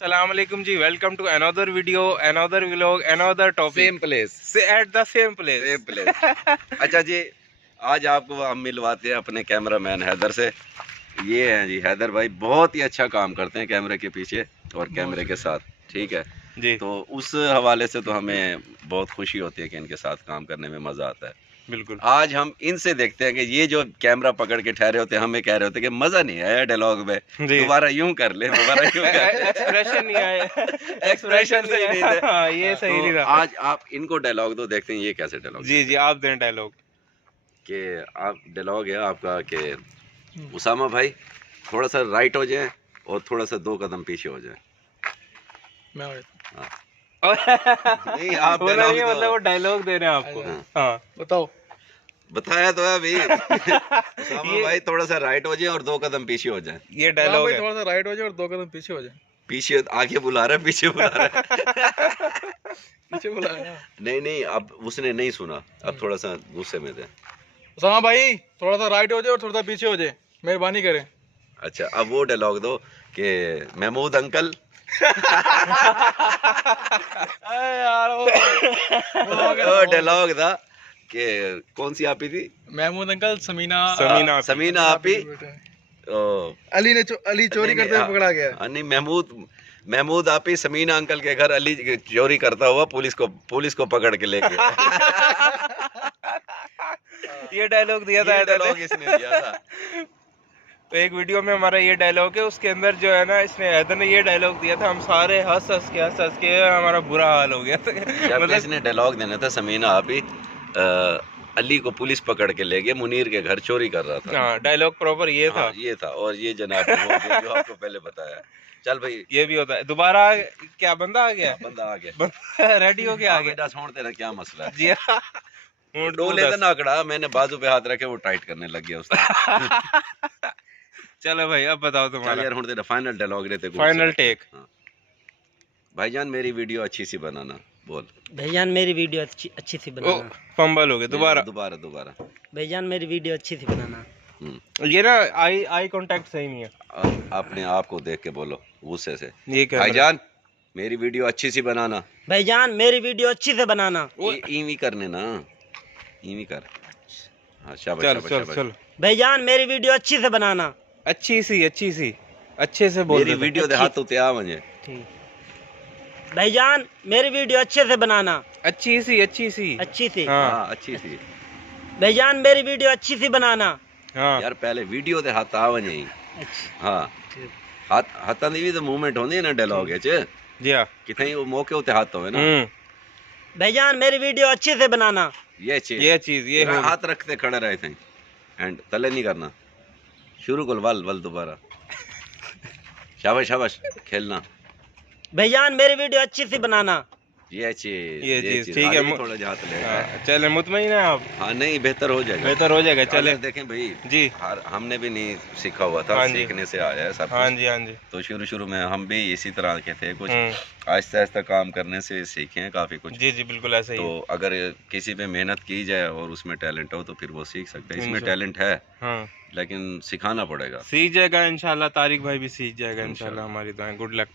Assalamu alaikum ji, welcome to another video, another vlog, another topic. Same place At the same place. Same place. अच्छा जी, आज आपको हम मिलवाते हैं अपने cameraman Haider से। ये हैं जी हैदर भाई, बहुत ही अच्छा काम करते हैं कैमरे के पीछे और कैमरे के साथ, ठीक है जी। तो उस हवाले से तो हमें बहुत खुशी होती है कि इनके साथ काम करने में मज़ा आता है। बिल्कुल। आज हम इनसे देखते हैं कि ये जो कैमरा पकड़ के ठहरे होते हैं, हमें कह रहे होते हैं कि मज़ा नहीं आया डायलॉग में, दोबारा यूं कर ले, दोबारा यूं कर ले। एक्सप्रेशन नहीं आया, एक्सप्रेशन सही नहीं थे। हाँ, ये सही नहीं तो रहा। आज आप इनको डायलॉग दो, देखते हैं ये कैसे डायलॉग। जी जी, आप दें डायलॉग। कि आप डायलॉग है आपका कि उसामा भाई थोड़ा सा राइट हो जाए और थोड़ा सा 2 कदम पीछे हो जाए। नहीं आप डायलॉग मतलब वो डायलॉग दे रहे हैं आपको। हाँ बताओ। बताया तो है अभी। उसामा भाई थोड़ा सा राइट हो जाए और 2 कदम पीछे हो जाए। ये डायलॉग है। थोड़ा सा राइट हो जाए और 2 कदम पीछे हो जाए। पीछे आगे बुला रहा है, पीछे बुला रहा है। पीछे बुलाया। नहीं अब उसने नहीं सुना, अब थोड़ा सा गुस्से में थे। उसामा भाई थोड़ा सा राइट हो जाए और थोड़ा सा पीछे हो जाए, मेहरबानी करें। अच्छा अब वो डायलॉग दो कि महमूद अंकल। वो डायलॉग था कि कौन सी आपी थी? महमूद अंकल समीना आपी। अली चोरी करते हुए पकड़ा गया। नहीं महमूद आपी समीना अंकल के घर अली चोरी करता हुआ पुलिस को पकड़ के ले गया। ये डायलॉग दिया था, डायलॉग इसने दिया था। तो एक वीडियो में हमारा ये डायलॉग है, उसके अंदर जो है ना, इसने हैदर ने ये डायलॉग दिया था, हम सारे हंस हंस के हमारा बुरा हाल हो गया था। मतलब इसने डायलॉग देना था समीना आपी अली को पुलिस पकड़ के ले गए, मुनीर के घर चोरी कर रहा था। हाँ, डायलॉग प्रॉपर ये था। हाँ, ये था। और ये जनाब जो आपको पहले बताया। चल भाई ये भी होता है। दोबारा क्या बंदा आ गया? बंदा आ गया, रेडी हो गया आ गया। बेटा छोड़ तेरा क्या मसला है जी हाँ। डोले तो ना आकड़ा, मैंने बाजू पे हाथ रखे वो टाइट करने लग गया उसने। चलो भाई अब बताओ तुम्हारा। यार हुण तेरा फाइनल डायलॉग रहते। Final take. भाईजान मेरी वीडियो अच्छी सी बनाना। बोल भाईजान मेरी वीडियो अच्छी सी बनाना। फंबल हो गया। दोबारा भाईजान मेरी वीडियो अच्छी सी बनाना। ये ना आई कांटेक्ट सही नहीं है। अपने आप को देख के बोलो गुस्से से। ये भाईजान मेरी वीडियो अच्छी सी बनाना। भाईजान मेरी वीडियो अच्छी से बनाना। ईवी करने ना, ईवी कर। हाँ शाबाश चल। भाईजान मेरी वीडियो अच्छी से बनाना। अच्छी सी अच्छे से बोल। मेरी वीडियो दे हाथ उते आ वने। भाईजान मेरी वीडियो अच्छे से बनाना। अच्छी सी अच्छी सी। हाँ अच्छी सी। भाईजान मेरी वीडियो अच्छी सी बनाना। हाँ यार पहले वीडियो दे हाथ आ वने। हाँ हाथां दी भी तो मूवमेंट होंदी है ना डायलॉग विच। जी हाँ, किथे वो मौके उते हाथ होवे ना। भाईजान मेरी वीडियो अच्छे से बनाना। ये चीज ये हाथ रखते खड़े रहे थे एंड तले नहीं करना। शुरू कर वल दोबारा। शाबाश खेलना। भाईजान मेरी वीडियो अच्छी सी बनाना। ये चीज ठीक है। थोड़ा हाथ ले। चले मुतमईन है आप? हाँ नहीं बेहतर हो जाएगा। चले देखें भाई जी, हमने भी नहीं सीखा हुआ था। हाँ सीखने से आया है सब। हाँ जी। तो शुरू में हम भी इसी तरह के थे, कुछ आहिस्ता काम करने से सीखे हैं काफी कुछ। जी बिल्कुल ऐसे ही। तो अगर किसी पे मेहनत की जाए और उसमें टैलेंट हो तो फिर वो सीख सकते हैं। इसमें टैलेंट है लेकिन सिखाना पड़ेगा। सीख जाएगा इंशाल्लाह। तारिक भाई भी सीख जाएगा इंशाल्लाह। हमारी दुआएं। Good luck.